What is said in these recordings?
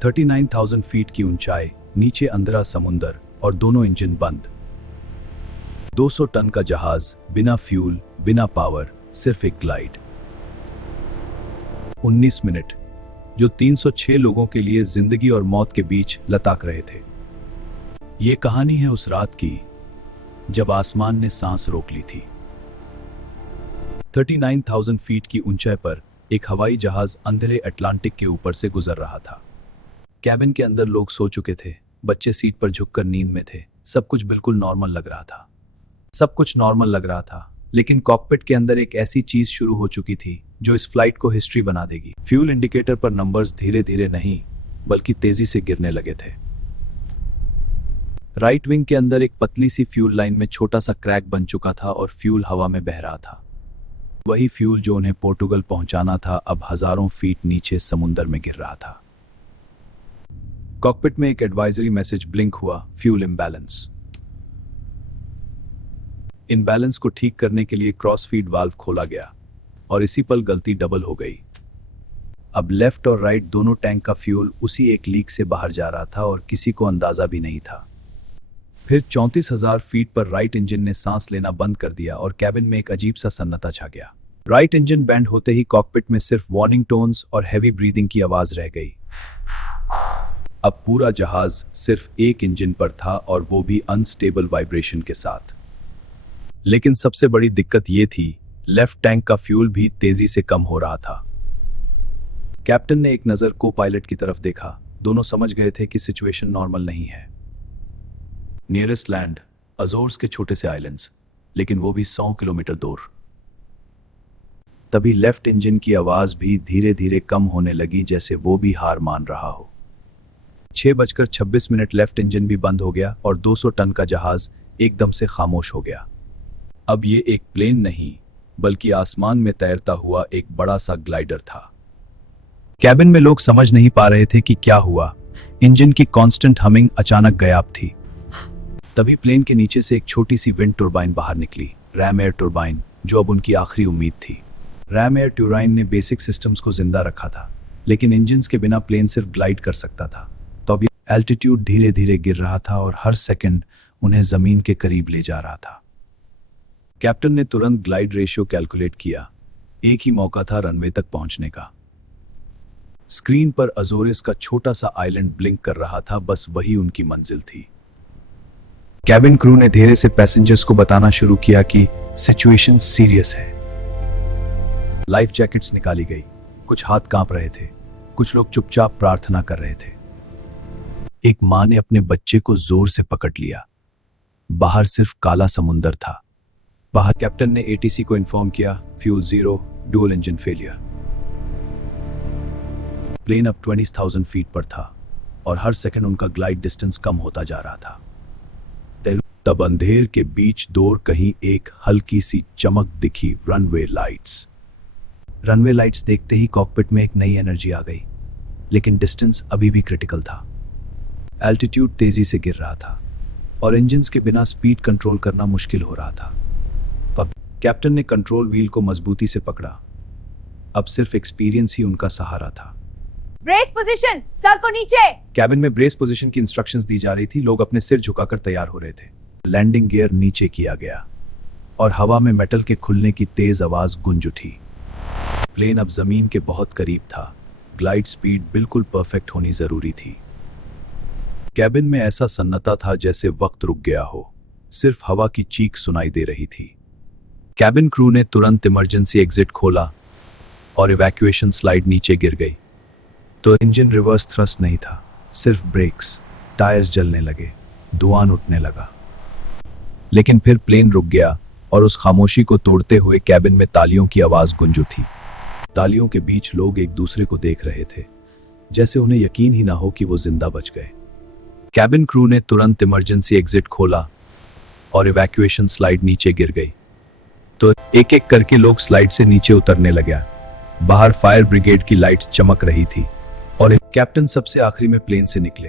39,000 feet की ऊंचाई, नीचे अंधेरा समुंदर और दोनों इंजन बंद। 200 टन का जहाज, बिना फ्यूल, बिना पावर, सिर्फ एक ग्लाइड। 19 मिनट, जो 306 लोगों के लिए जिंदगी और मौत के बीच लताक रहे थे। ये कहानी है उस रात की जब आसमान ने सांस रोक ली थी। 39,000 फीट की ऊंचाई पर एक हवाई जहाज अंधेरे अटलांटिक के ऊपर से गुजर रहा था। कैबिन के अंदर लोग सो चुके थे, बच्चे सीट पर झुककर नींद में थे। सब कुछ बिल्कुल नॉर्मल लग रहा था, लेकिन कॉकपिट के अंदर एक ऐसी चीज शुरू हो चुकी थी जो इस फ्लाइट को हिस्ट्री बना देगी। फ्यूल इंडिकेटर पर नंबर्स धीरे धीरे नहीं बल्कि तेजी से गिरने लगे थे। राइट विंग के अंदर एक पतली सी फ्यूल लाइन में छोटा सा क्रैक बन चुका था और फ्यूल हवा में बह रहा था। वही फ्यूल जो उन्हें पोर्टुगल पहुंचाना था अब हजारों फीट नीचे समुंदर में गिर रहा था। कॉकपिट में एक एडवाइजरी मैसेज ब्लिंक हुआ, फ्यूल इम्बैलेंस। इन बैलेंस को ठीक करने के लिए क्रॉस फीड वाल्व खोला गया और इसी पल गलती डबल हो गई। अब लेफ्ट और राइट दोनों टैंक का फ्यूल उसी एक लीक से बाहर जा रहा था और किसी को अंदाजा भी नहीं था। फिर 34,000 फीट पर राइट इंजन ने सांस लेना बंद कर दिया और कैबिन में एक अजीब सा सन्नाटा छा गया। राइट इंजन बैंड होते ही कॉकपिट में सिर्फ वार्निंग टोन्स और हैवी ब्रीदिंग की आवाज रह गई। अब पूरा जहाज सिर्फ एक इंजन पर था और वो भी अनस्टेबल वाइब्रेशन के साथ। लेकिन सबसे बड़ी दिक्कत ये थी, लेफ्ट टैंक का फ्यूल भी तेजी से कम हो रहा था। कैप्टन ने एक नजर को पायलट की तरफ देखा। दोनों समझ गए थे कि सिचुएशन नॉर्मल नहीं है। नियरेस्ट लैंड अजोर्स के छोटे से आइलैंड्स, लेकिन वो भी 100 किलोमीटर दूर। तभी लेफ्ट इंजन की आवाज भी धीरे धीरे कम होने लगी, जैसे वो भी हार मान रहा हो। 6:26 लेफ्ट इंजन भी बंद हो गया और 200 टन का जहाज एकदम से खामोश हो गया। अब ये एक प्लेन नहीं बल्कि आसमान में तैरता हुआ एक बड़ा सा ग्लाइडर था। कैबिन में लोग समझ नहीं पा रहे थे कि क्या हुआ। इंजन की कांस्टेंट हमिंग अचानक गायब थी। तभी प्लेन के नीचे से एक छोटी सी विंड टर्बाइन बाहर निकली, रैम एयर टर्बाइन, जो अब उनकी आखिरी उम्मीद थी। रैम एयर टर्बाइन ने बेसिक सिस्टम्स को जिंदा रखा था, लेकिन इंजन्स के बिना प्लेन सिर्फ ग्लाइड कर सकता था। तो अब एल्टीट्यूड धीरे धीरे गिर रहा था और हर सेकंड उन्हें जमीन के करीब ले जा रहा था। कैप्टन ने तुरंत ग्लाइड रेशियो कैलकुलेट किया। एक ही मौका था रनवे तक पहुंचने का। स्क्रीन पर अजोरिस का छोटा सा आइलैंड ब्लिंक कर रहा था, बस वही उनकी मंजिल थी। कैबिन क्रू ने धीरे से पैसेंजर्स को बताना शुरू किया कि सिचुएशन सीरियस है। लाइफ जैकेट्स निकाली गई। कुछ हाथ कांप रहे थे, कुछ लोग चुपचाप प्रार्थना कर रहे थे। एक मां ने अपने बच्चे को जोर से पकड़ लिया। बाहर सिर्फ काला समुंदर था। बाहर कैप्टन ने एटीसी को इन्फॉर्म किया, fuel zero, dual engine failure. Plane अब 20,000 फीट पर था और हर सेकंड उनका ग्लाइड डिस्टेंस कम होता जा रहा था। तब अंधेर के बीच दूर कहीं एक हल्की सी चमक दिखी, रनवे लाइट्स। रनवे लाइट्स देखते ही कॉकपिट में एक नई एनर्जी आ गई, लेकिन डिस्टेंस अभी भी क्रिटिकल था। एल्टीट्यूड तेजी से गिर रहा था और इंजन्स के बिना स्पीड कंट्रोल करना मुश्किल हो रहा था। कैप्टन ने कंट्रोल व्हील को मजबूती से पकड़ा। अब सिर्फ एक्सपीरियंस ही उनका सहारा था। ब्रेस पोजीशन, सर को नीचे। कैबिन में ब्रेस पोजीशन की इंस्ट्रक्शंस दी जा रही थी। लोग अपने सिर झुकाकर तैयार हो रहे थे। लैंडिंग गियर नीचे किया गया और हवा में मेटल के खुलने की तेज आवाज गूंज उठी। प्लेन अब जमीन के बहुत करीब था। ग्लाइड स्पीड बिल्कुल परफेक्ट होनी जरूरी थी। कैबिन में ऐसा सन्नाटा था जैसे वक्त रुक गया हो। सिर्फ हवा की चीख सुनाई दे रही थी। कैबिन क्रू ने तुरंत इमरजेंसी एग्जिट खोला और इवैक्यूएशन स्लाइड नीचे गिर गई। तो इंजन रिवर्स थ्रस्ट नहीं था, सिर्फ ब्रेक्स। टायर्स जलने लगे, धुआं उठने लगा। लेकिन फिर प्लेन रुक गया और उस खामोशी को तोड़ते हुए कैबिन में तालियों की आवाज गूंज उठी। तालियों के बीच लोग एक दूसरे को देख रहे थे, जैसे उन्हें यकीन ही ना हो कि वो जिंदा बच गए। कैबिन क्रू ने तुरंत इमरजेंसी एग्जिट खोला और इवैक्यूएशन स्लाइड नीचे गिर गई। तो एक एक करके लोग स्लाइड से नीचे उतरने लगे। बाहर फायर ब्रिगेड की लाइट्स चमक रही थी और कैप्टन सबसे आखिरी में प्लेन से निकले,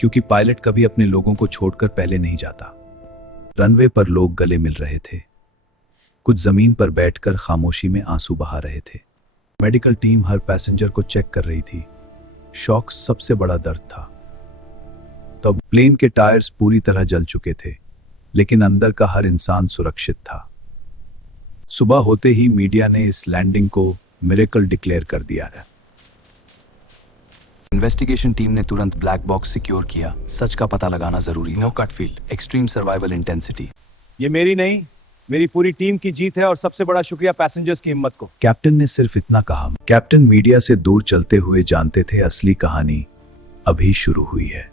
क्योंकि पायलट कभी अपने लोगों को छोड़कर पहले नहीं जाता। रनवे पर लोग गले मिल रहे थे। कुछ जमीन पर बैठकर खामोशी में आंसू बहा रहे थे। मेडिकल टीम हर पैसेंजर को चेक कर रही थी। शॉक सबसे बड़ा दर्द था। तब प्लेन के टायर्स पूरी तरह जल चुके थे, लेकिन अंदर का हर इंसान सुरक्षित था। सुबह होते ही मीडिया ने इस लैंडिंग को मिरेकल डिक्लेयर कर दिया है। इन्वेस्टिगेशन टीम ने तुरंत ब्लैक बॉक्स सिक्योर किया। सच का पता लगाना जरूरी। No cut field, extreme survival intensity. ये मेरी नहीं, मेरी पूरी टीम की जीत है और सबसे बड़ा शुक्रिया पैसेंजर्स की हिम्मत को। कैप्टन ने सिर्फ इतना कहा। कैप्टन मीडिया से दूर चलते हुए जानते थे असली कहानी अभी शुरू हुई है।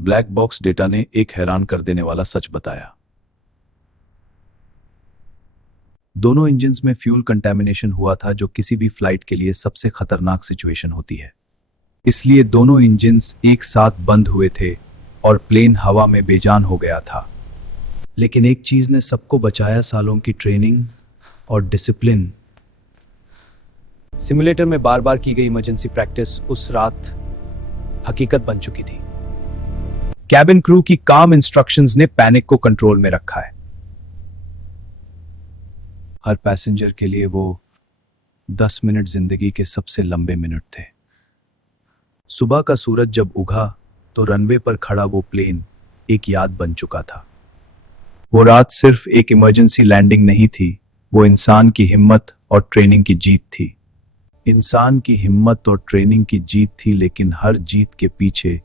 ब्लैक बॉक्स डेटा ने एक हैरान कर देने वाला सच बताया। दोनों इंजन्स में फ्यूल कंटेमिनेशन हुआ था, जो किसी भी फ्लाइट के लिए सबसे खतरनाक सिचुएशन होती है। इसलिए दोनों इंजन्स एक साथ बंद हुए थे और प्लेन हवा में बेजान हो गया था। लेकिन एक चीज ने सबको बचाया, सालों की ट्रेनिंग और डिसिप्लिन। सिमुलेटर में बार बार की गई इमरजेंसी प्रैक्टिस उस रात हकीकत बन चुकी थी। कैबिन क्रू की काम इंस्ट्रक्शंस ने पैनिक को कंट्रोल में रखा है। हर पैसेंजर के लिए वो 10 मिनट जिंदगी के सबसे लंबे मिनट थे। सुबह का सूरज जब उगा तो रनवे पर खड़ा वो प्लेन एक याद बन चुका था। वो रात सिर्फ एक इमरजेंसी लैंडिंग नहीं थी, वो इंसान की हिम्मत और ट्रेनिंग की जीत थी। इंसान की हिम्मत और ट्रेनिंग की जीत थी, लेकिन हर जीत के पीछे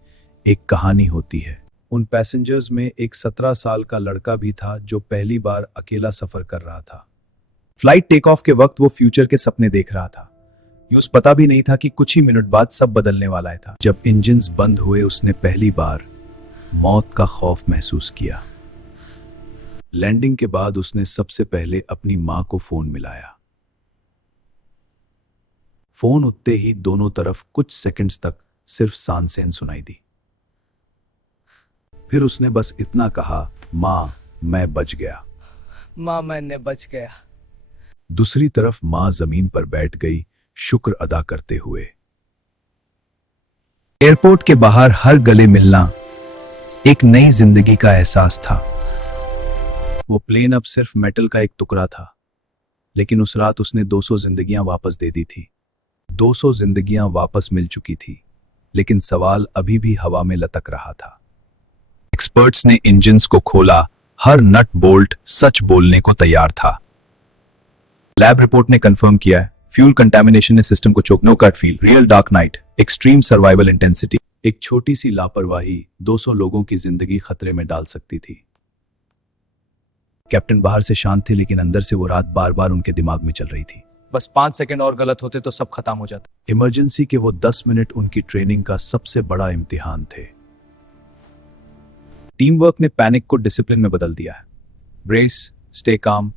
एक कहानी होती है। उन पैसेंजर्स में एक 17 साल का लड़का भी था जो पहली बार अकेला सफर कर रहा था। फ्लाइट टेक ऑफ के वक्त वो फ्यूचर के सपने देख रहा था। यूस पता भी नहीं था कि कुछ ही मिनट बाद सब बदलने वाला था। जब इंजन्स बंद हुए उसने पहली बार मौत का खौफ महसूस किया। लैंडिंग के बाद उसने सबसे पहले अपनी मां को फोन मिलाया। फोन उठते ही दोनों तरफ कुछ सेकंड्स तक सिर्फ सांसें सुनाई दी। फिर उसने बस इतना कहा, मां मैं बच गया। मां मैंने बच गया। दूसरी तरफ मां जमीन पर बैठ गई, शुक्र अदा करते हुए। एयरपोर्ट के बाहर हर गले मिलना एक नई जिंदगी का एहसास था। वो प्लेन अब सिर्फ मेटल का एक टुकड़ा था, लेकिन उस रात उसने 200 जिंदगियां वापस दे दी थी। 200 जिंदगियां वापस मिल चुकी थी, लेकिन सवाल अभी भी हवा में लटक रहा था। एक्सपर्ट्स ने इंजन्स को खोला, हर नट बोल्ट सच बोलने को तैयार था। लैब रिपोर्ट ने कंफर्म किया है, फ्यूल कंटामिनेशन ने सिस्टम को चोक। No cut field, real dark night, extreme survival intensity. एक छोटी सी लापरवाही 200 लोगों की जिंदगी खतरे में डाल सकती थी। कैप्टन बाहर से शांत थे, लेकिन अंदर से वो रात बार बार उनके दिमाग में चल रही थी। बस 5 सेकंड और गलत होते तो सब खत्म हो जाता। इमरजेंसी के वो 10 मिनट उनकी ट्रेनिंग का सबसे बड़ा इम्तिहान थे। टीम वर्क ने पैनिक को डिसिप्लिन में बदल दिया है। ब्रेस, स्टे काम,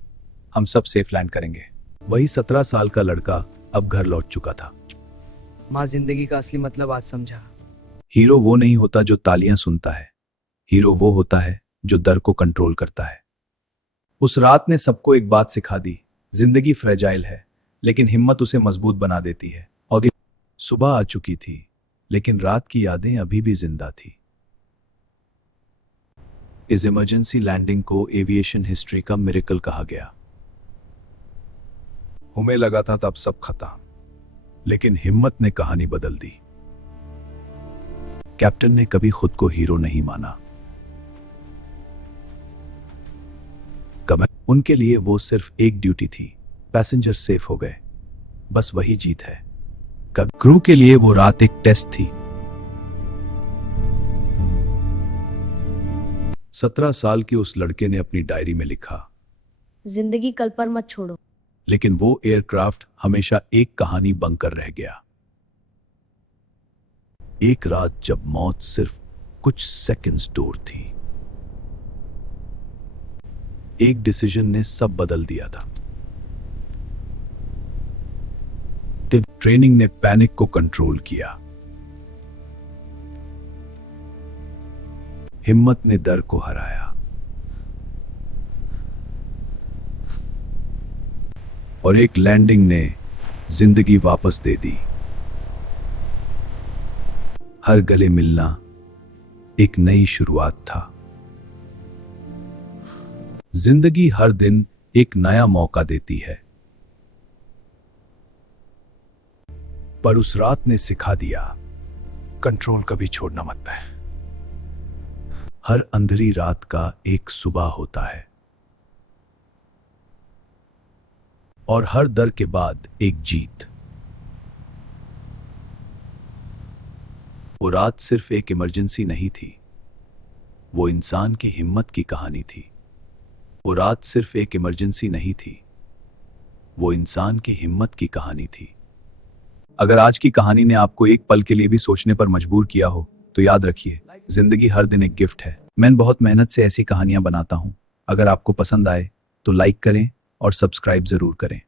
हम सब सेफ लैंड करेंगे। वही 17 साल का लड़का अब घर लौट चुका था। माँ जिंदगी का असली मतलब आज समझा। हीरो वो नहीं होता जो तालियां सुनता है, हीरो वो होता है जो डर को कंट्रोल करता है। उस रात ने सबको एक बात सिखा दी, जिंदगी फ्रेजाइल है, लेकिन हिम्मत उसे मजबूत बना देती है। और सुबह आ चुकी थी, लेकिन रात की यादें अभी भी जिंदा थी। इस इमरजेंसी लैंडिंग को एविएशन हिस्ट्री का मिरेकल कहा गया। हमें लगा था तब सब खत्म, लेकिन हिम्मत ने कहानी बदल दी। कैप्टन ने कभी खुद को हीरो नहीं माना। उनके लिए वो सिर्फ एक ड्यूटी थी, पैसेंजर सेफ हो गए, बस वही जीत है। क्रू के लिए वो रात एक टेस्ट थी। 17 साल के उस लड़के ने अपनी डायरी में लिखा, जिंदगी कल पर मत छोड़ो। लेकिन वो एयरक्राफ्ट हमेशा एक कहानी बनकर रह गया। एक रात जब मौत सिर्फ कुछ सेकंड्स दूर थी, एक डिसीजन ने सब बदल दिया था। ट्रेनिंग ने पैनिक को कंट्रोल किया, हिम्मत ने डर को हराया, और एक लैंडिंग ने जिंदगी वापस दे दी। हर गले मिलना एक नई शुरुआत था। जिंदगी हर दिन एक नया मौका देती है। पर उस रात ने सिखा दिया, कंट्रोल कभी छोड़ना मत है। हर अंधेरी रात का एक सुबह होता है और हर डर के बाद एक जीत। वो रात सिर्फ एक इमरजेंसी नहीं थी, वो इंसान की हिम्मत की कहानी थी। वो रात सिर्फ एक इमरजेंसी नहीं थी, वो इंसान की हिम्मत की कहानी थी। अगर आज की कहानी ने आपको एक पल के लिए भी सोचने पर मजबूर किया हो तो याद रखिए, जिंदगी हर दिन एक गिफ्ट है। मैं बहुत मेहनत से ऐसी कहानियां बनाता हूं। अगर आपको पसंद आए तो लाइक करें और सब्सक्राइब जरूर करें।